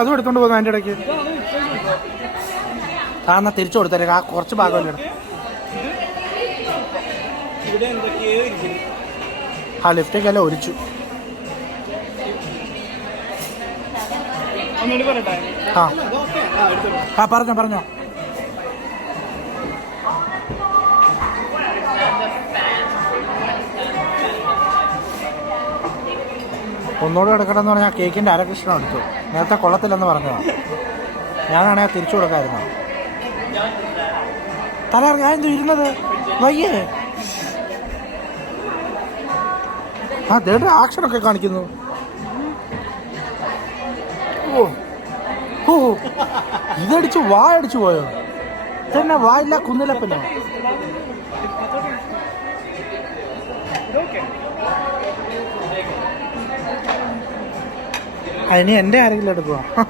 അതും എടുത്തോണ്ട് പോകുന്നു അതിൻ്റെ ഇടയ്ക്ക്. എന്നാ തിരിച്ചു കൊടുത്തേ. ആ കുറച്ച് ഭാഗമല്ലേ. ആ ലിഫ്റ്റേക്കല്ല ഒരിച്ചു. ആ പറഞ്ഞോ. ഒന്നുകൂടെ എടുക്കണമെന്ന് പറഞ്ഞാൽ കേക്കിൻ്റെ അരകൃഷ്ണം എടുത്തു. നേരത്തെ കൊള്ളത്തില്ലെന്ന് പറഞ്ഞതാണ്. ഞാനാണെങ്കിൽ തിരിച്ചു കൊടുക്കാമായിരുന്നു. ഞാൻ എന്തോ ഇരുന്നത് വയ്യേ. ആ ദേടെ ആക്ഷനൊക്കെ കാണിക്കുന്നു. ഓ ഇതടിച്ച് വായടിച്ചു പോയോ? ഇതന്നെ വായില്ല കുന്നിലപ്പനോ? അതിന് എൻ്റെ ആരെങ്കിലും എടുക്കുക.